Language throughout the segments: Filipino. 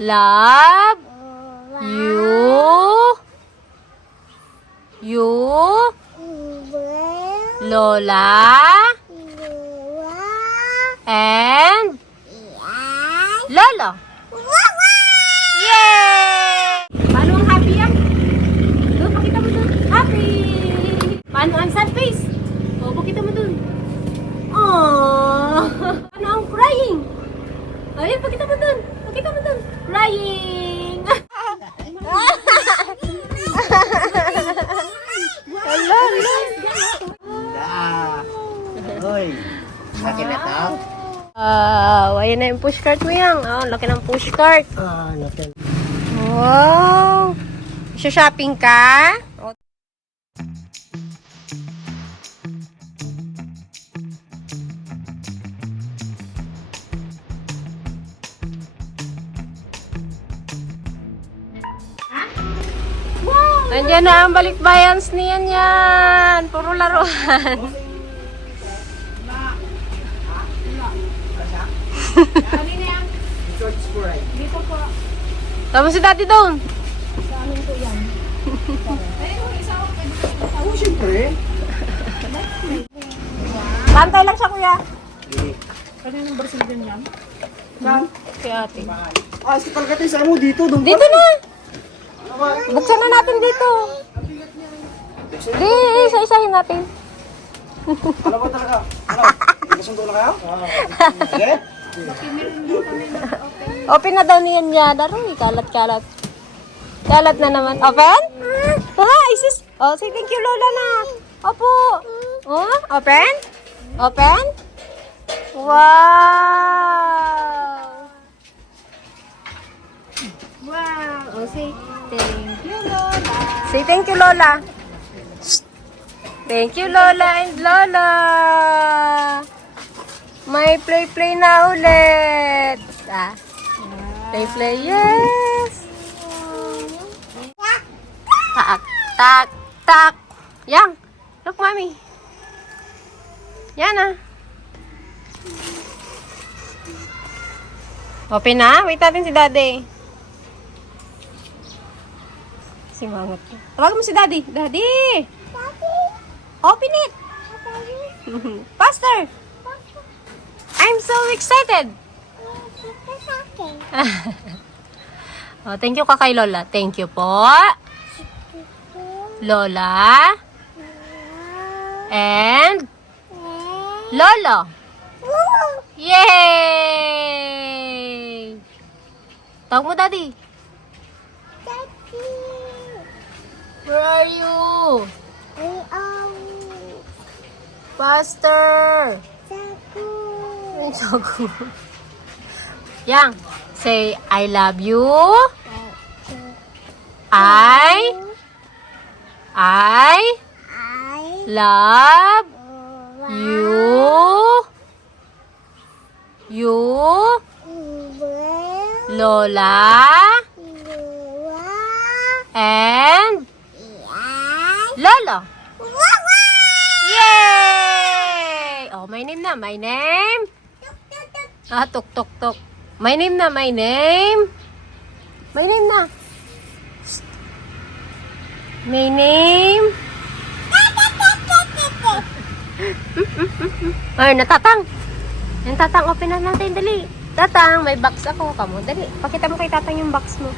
love you, Lola, and Lolo. Yay! Paano ang happy yan? Doon, pakita mo doon. Happy! Paano ang sad face? O, pakita mo doon. Aww! Paano ang crying? Ayun, pakita mo doon. Pakita mo doon. Crying! Hello, hello. Hoy, laki na to? Ayan na yung pushcart mo yan. Laki ng pushcart. Laki. Wow! Shopping ka? Andiyan na ang balikbayans niyan yan. Puro laruan. Dito po. Tama si Daddy doon. Sa amin po yan. Oo, siyempre. Pantay lang siya, kuya. Kaninong Brazil din yan? Si ate. Si talaga tayo sa mo dito. Doon Dito na. Buksan na natin dito. Di, isa-isahin natin. Ano ba talaga? Ano? Kasundo na kayo? Okay? Open na daw niyan niya. Daroy, kalat-kalat. Kalat na naman. Open? Isis. Say thank you, Lola na. Opo. Open? Open? Wow! Wow! Say thank you, Lola. Say thank you, Lola. Thank you, Lola and Lola. May play na ulit. Play, yes. Tak. Yang, look, mommy. Yan na. Open na? Wait natin si Daddy. Si Mangot. Tawag mo si Daddy. Daddy! Open it! Faster! I'm so excited! Thank you ka kay Lola. Thank you po. Lola. And Lolo. Yay! Tawag mo, Daddy. Where are you? Faster! Sagu. Yang, say I love you. I love you, Lola, and Lolo. Yay! Oh, my name na, my name. Tuk. My name na, my name. My name na. My name. Ay, natatang. Yung tatang, open na natin, dali. Tatang, may box ako. Kamo, dali. Pakita mo kay tatang yung box mo.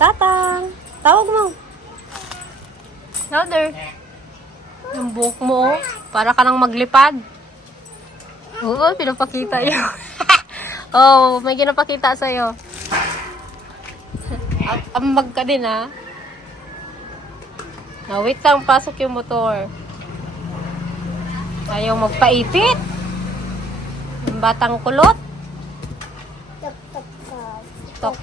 Tatang, tawag mo. Louder. Yung buhok mo, para ka nang maglipad. Oo, pinapakita yun. Oh, may ginapakita sa'yo. Ambag ka din, ha? Wait lang, pasok yung motor. Ayaw magpaipit. Yung batang kulot. Tok.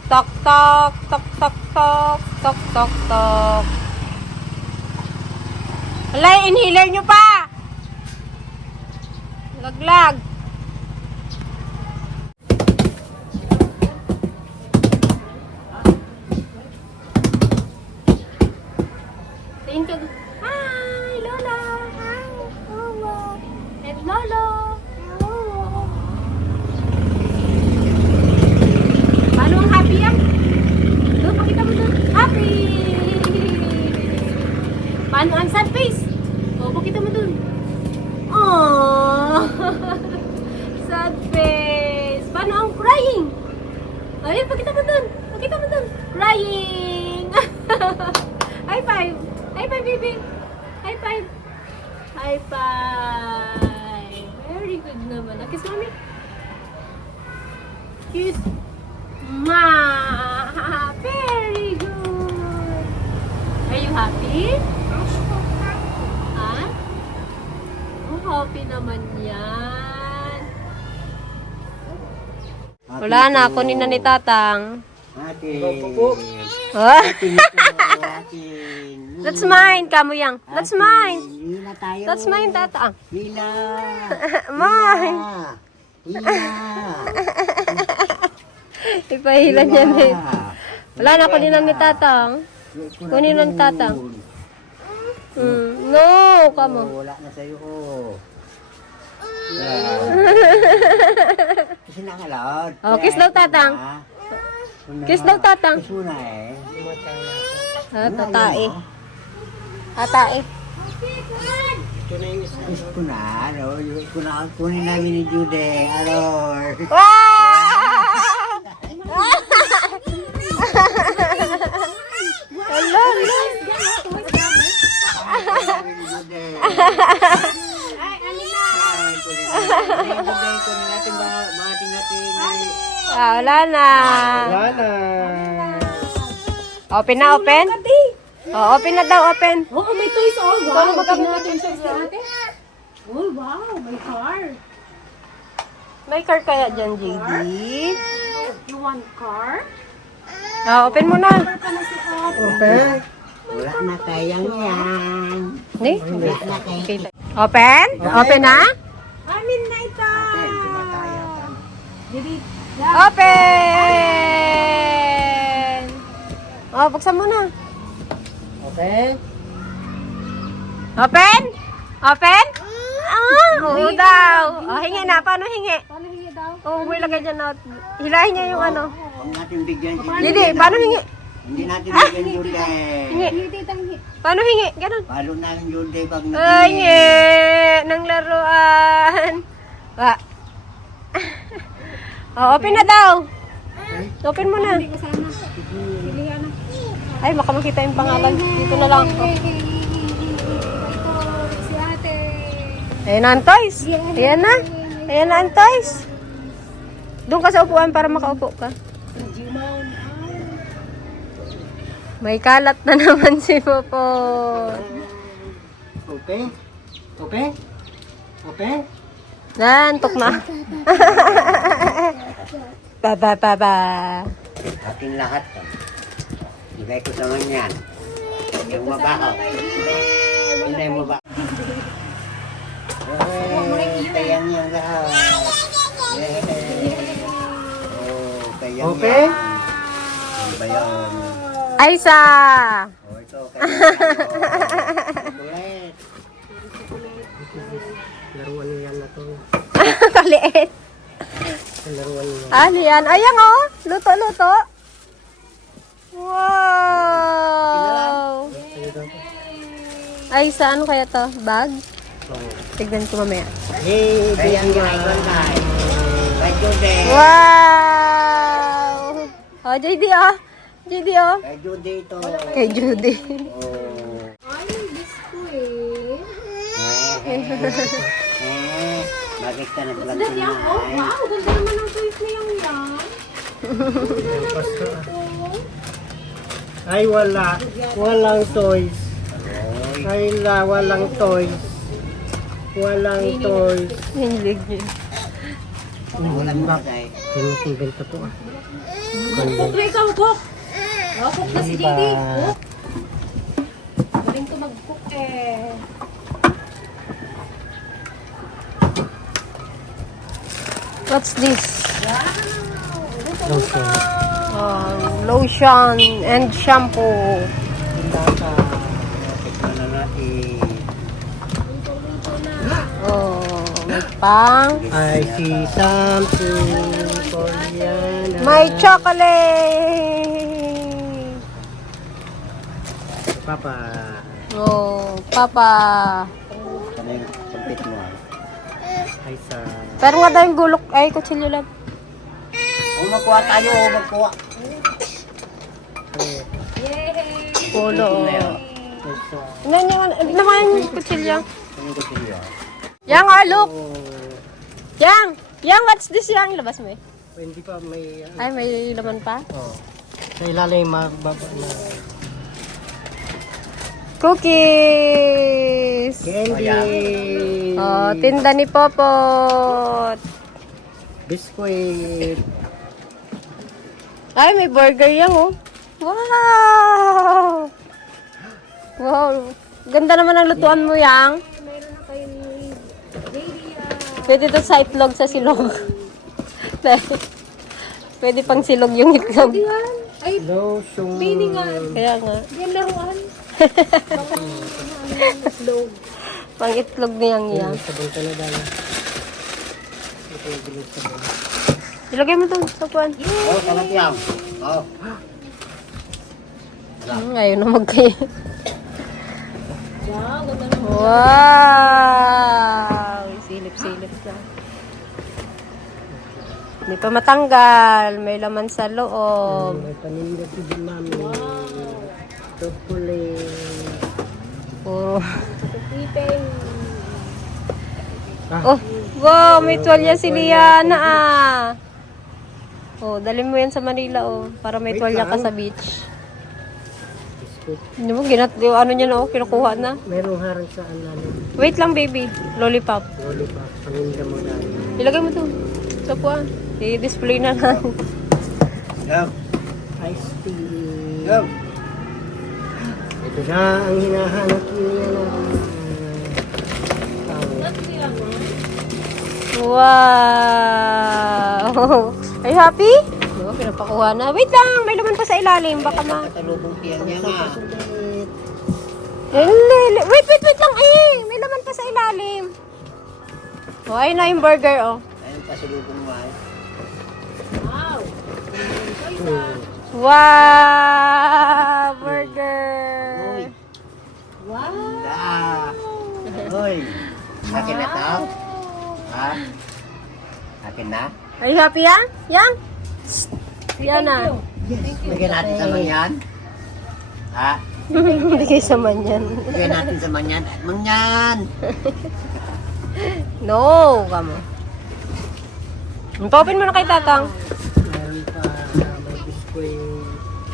Wala, inhaler nyo pa! Laglag. Thank you. Hi, Lola. Hi, Lola. And Lolo. crying. Ayun, pakita mo dun. Pakita mo dun. Crying. High five. High five, baby. High five. High five. Very good naman. Kiss mommy. Kiss. Ma. Very good. Are you happy? Ha? Oh, happy naman yan. Wala na, kunin na ni Tatang. Atin. Oh? Atin. That's mine, Kamuyang. That's mine. Hila tayo. That's mine, Tatang. Hila. Mine. Hila. Ipahila niya din. Wala na, kunin na ni Tatang. Kunin na ni Tatang. No, kamo. Wala na sa'yo. Kasi nangalawad. Oh, kiss daw, Tatang. Kiss daw, Tatang. Kiss mo na eh. Ha, tatae. Tatae. Kiss ko na. Ano, kunin namin ni Jude. Ano. Hello, hello. Wala na. Wala na. Open na, open? Oh, open na daw, open. Oh, may toys all. Wow, Wow, magkano natin siya sa ate. Oh, wow, may car. May car kaya dyan, JD? You want car? Ah, open mo na. Car ka na si Ate. Open. Wala na kayang yan. Hindi? Wala na kayang. Open? Open na? Amin na ito. Didi. Open! Oh, buksan mo na. Open. Open? Open? Ah, oo daw. Oh, hingi na. Paano hingi? Paano hingi daw? Oh, may lagay dyan na. Hilahin niya yung ano. Huwag natin bigyan si Hindi, paano hingi? Hindi natin bigyan Jude. Hingi. Hingi, titang hingi. Paano hingi? Ganun. Palo namin Jude pag Ay, hingi. Ng laruan. Ba. Oh, open na daw. Open mo na. Hindi ko sana. Pilihan na. Ay, baka makita yung pangalan. Dito na lang. Oh. Si ate. Ayan na ang toys. Ayan na. Ayan na ang toys. Doon ka sa upuan para makaupo ka. May kalat na naman si Popo. Open. Open. Open. Nantok na. Ba. Ating lahat. Ibigay ko sa manyan. Yung mabaho. Hindi yung mabaho. Kayang yung lahat. Oh, kayang Open? yan. Ano ba yun? Aisa! Oh, ito. Kayang ulit. Laruan niyo yan na to. Kaliit. Laruan niyo. Ano yan? Ayan o. Luto-luto. Wow! Aisa, ano kaya to? Bag? Tignan ko mamaya. Hey, Kayang yan. Kay Jude. Wow! Oh, JD oh. JD oh. Kay Jude ito. Kay Judy. Oh. Ay, gusto eh. Bakit ka nag-vlog Dati yan. Oh, wow. Ganda naman ang toys na yung yan. Ay, wala. Walang toys. Ay, walang toys. Walang toys. Hinilig niya. Walang bagay. Sinusumbento po ah. Cook na ikaw, cook. Oh, cook na si JD. Cook. Galing ko mag-cook eh. What's this? Lotion. Lotion and shampoo. Data. Tikman na natin. Oh, may pang. I see something Koreana. May chocolate. Papa. Oh, Papa. Ano yung sampit mo? Ay sa... Pero nga daw yung gulok. Ay, kutsilyo lang. Kung magkuha tayo, magkuha. Yay! Polo. Ito. Naman yung kutsilyo. Ano ko sila? Yang, look. Yang, what's this yang? Labas mo eh. Hindi pa may... Ay, may laman pa. Oh. Sa ilalim mababa na. Cookies! Candy! Oh, tinda ni Popot. Biscuit! Ay, may burger yan oh. Wow! Wow. Ganda naman ang lutuan mo, Yang. Meron na kayo ni Baby. Pwede to sa itlog sa silog. Pwede pang silog yung itlog. Yan. Ay, Lotion! piningan. Kaya nga. Yan laruan. Pang itlog niyang yan. Sabon ka na dala. Ito yung bilis sabon. Ilagay mo to sa kuwan. Oh, kalat yan. Oh. Ngayon na magkaya. Wow, ganda na. Wow! Silip-silip na. Hindi pa matanggal. May laman sa loob. May paninda si din mami. Chocolate. Oh. Ipeng. Oh, wow! May tuwalya si Liana ah. Oh, dalhin mo yan sa Manila oh. Para may Wait tuwalya ka lang. sa beach. Biscuit. Hindi mo, ano niya na oh, kinukuha na. Merong harang sa alalim. Wait lang baby. Lollipop. Lollipop. Paninda mo dali. Ilagay mo to. Sa kuwan. I-display na lang. Yan. Iced tea. Yan. Ito siya ang hinahanap niya na. Wow! Are you happy? Oo, pinapakuha na. Wait lang, may laman pa sa ilalim. Baka ma... Katalubong tiyan niya nga. Wait lang. Eh, may laman pa sa ilalim. Oh, ayun na yung burger, oh. Ayun, pasalubong mo ay. Wow. Wow! Burger! Wow. Ah. Hoy. Akin na to? Ha? Akin na? Are you happy, Yang? Yang? Yan na. Bigyan natin sa manyan. Ha? Hindi kayo sa manyan. Bigyan natin sa manyan. Manyan! No, kamo. Pa-open mo na kay Tatang. Meron pa may biscuit.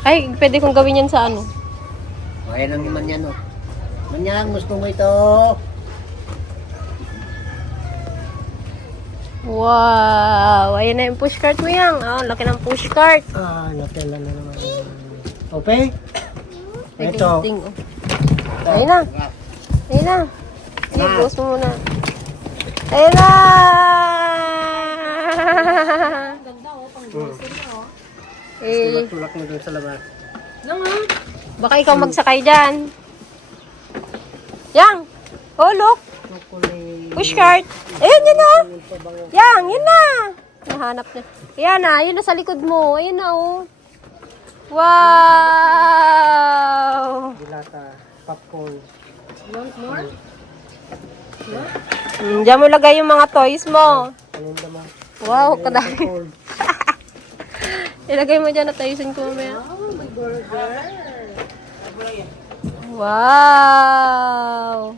Ay, pwede kong gawin yan sa ano. O, ayan ang manyan, oh. Manyan, gusto mo ito? Wow! Ayan na yung pushcart mo yan. Ah, laki ng pushcart. Nutella na naman. Okay? May Ito. ting, oh. Ayun na. Ayun na. Sige, close mo muna. Ayun na! Ganda oh, pang grocery oh. Eh, Tulak mo dun sa labas. Lang ah. baka ikaw magsakay dyan. Yang! Oh, look! Chocolate. Pushcart! Ayun, yun na! Yang, yun na! Nahanap niya. Ayan na, yun na sa likod mo. Ayun na, oh. Wow! Dilata. Popcorn. Want more? Diyan mo lagay yung mga toys mo. Paninda mo. Wow, kadami. Cold. Ilagay mo dyan at ayusin ko mamaya. Oh, may burger. Wow!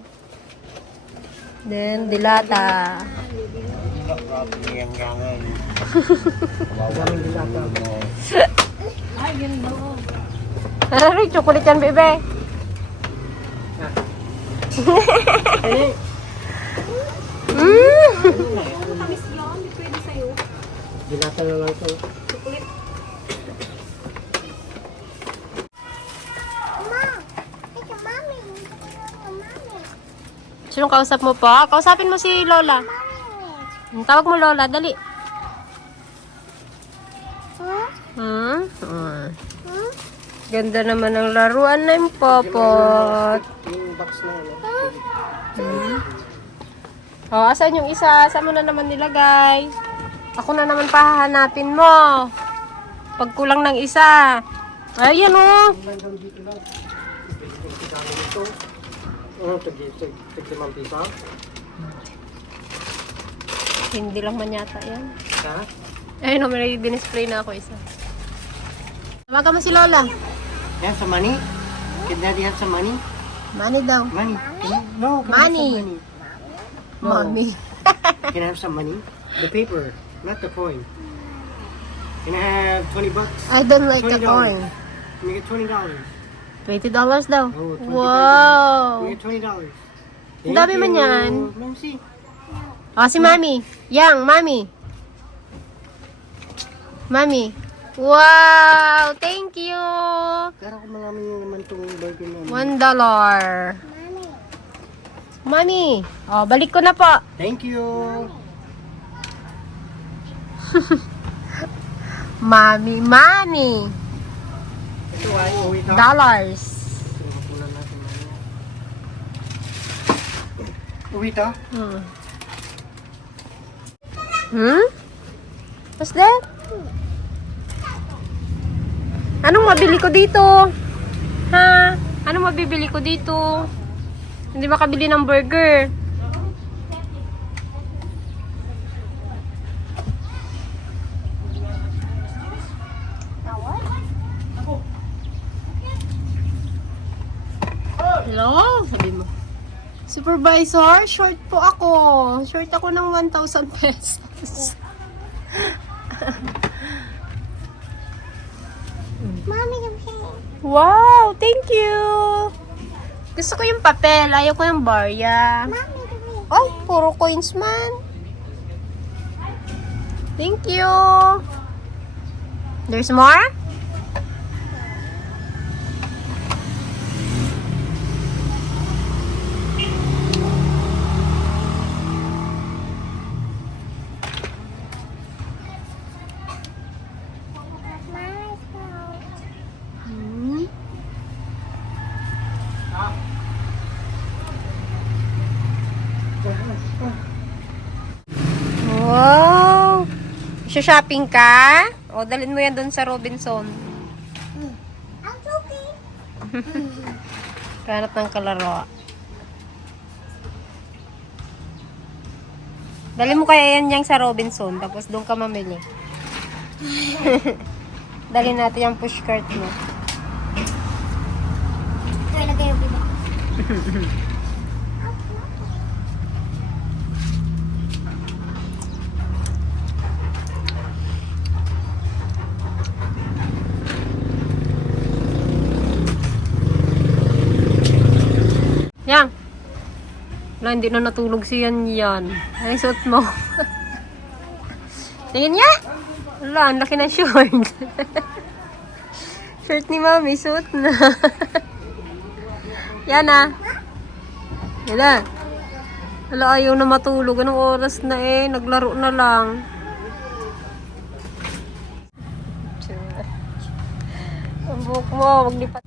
Then, dilata. Yang-yangan. Daming dilata. Ay, yun no. Ano, chocolate yan, bebe? Tamis yun, hindi pwede sa'yo. Dilata na lang ito. Chocolate. Sinong kausap mo po? Kausapin mo si Lola. Tawag mo Lola, dali. Ganda naman ng laruan na yung Popot. Yung box na ano. Oh, asan yung isa? Saan mo na naman nilagay? Ako na naman pahahanapin mo. Pag kulang ng isa. Ayan oh. Tig-5 piso. Hindi lang man yata yan. Ha? Ayun, may dinisplay na ako isa. Tawagan mo si Lola. You have some money? Can daddy have some money? Money daw. Money. No, can I have Money. some money? No. Mommy. Can I have some money? The paper, not the coin. Can I have 20 bucks? I don't like the $20. coin. Can we get $20? $20 daw. Oh, $20. Wow. We get $20. Ang dami man yan. Let me see. Oh, si Mami. Yang, Mami. Mami. Wow! Thank you! Pero kung malaman nyo naman itong burger na. $1. Mami. Oh, balik ko na po. Thank you. Mami, Mami. Ito ay uwi ka. Dollars. Punan natin mamaya. Uwi ka? Hmm? What's that? Anong mabili ko dito? Ha? Anong mabibili ko dito? Hindi makabili ng burger. Hello? Sabi mo. Supervisor, short po ako. Short ako ng 1,000 pesos. Mommy, I'm here. Wow, thank you. Gusto ko yung papel, ayaw ko yung barya. Mommy, come here. Ay, puro coins man. Thank you. There's more? Hmm. Wow! Shopping ka? O, dalhin mo yan dun sa Robinson. I'm joking. Kanat ng kalaro. Dalhin mo kaya yan yung sa Robinson, tapos doon ka mamili. Dalhin natin yung pushcart mo. Ito, ilagay yung biba. Yang! Wala, hindi na natulog si yan. Ay, suot mo. Tingin niya! Wala, ang laki ng short. Shirt ni Mami, suot na. Yan ah. Yan ah. Wala, ayaw na matulog. Anong oras na eh? Naglaro na lang. Ang buhok mo, maglipat.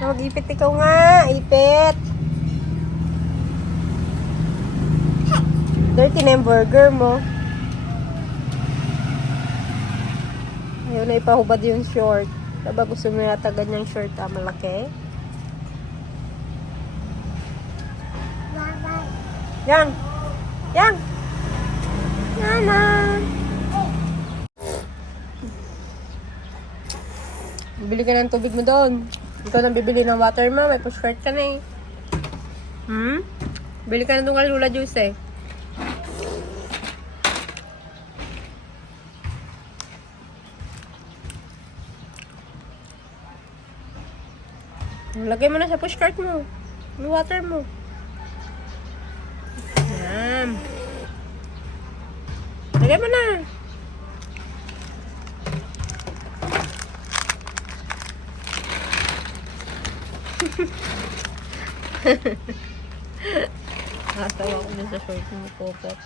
Mag-ipit ikaw nga. Ipit. Dirty na yung burger mo. Ayaw na ipahubad yung short. Diba gusto mo yata ganyang short malaki? Yang! Yang! Nana! Bibili ka ng tubig mo doon. Ikaw nang bibili ng water mo. May pushcart ka na eh. Hmm? Bili ka na doon kay Lula Juice eh. Lagay mo na sa pushcart mo. May water mo. Yan. Lagay mo na. Natawa ko na sa short mo, Popot.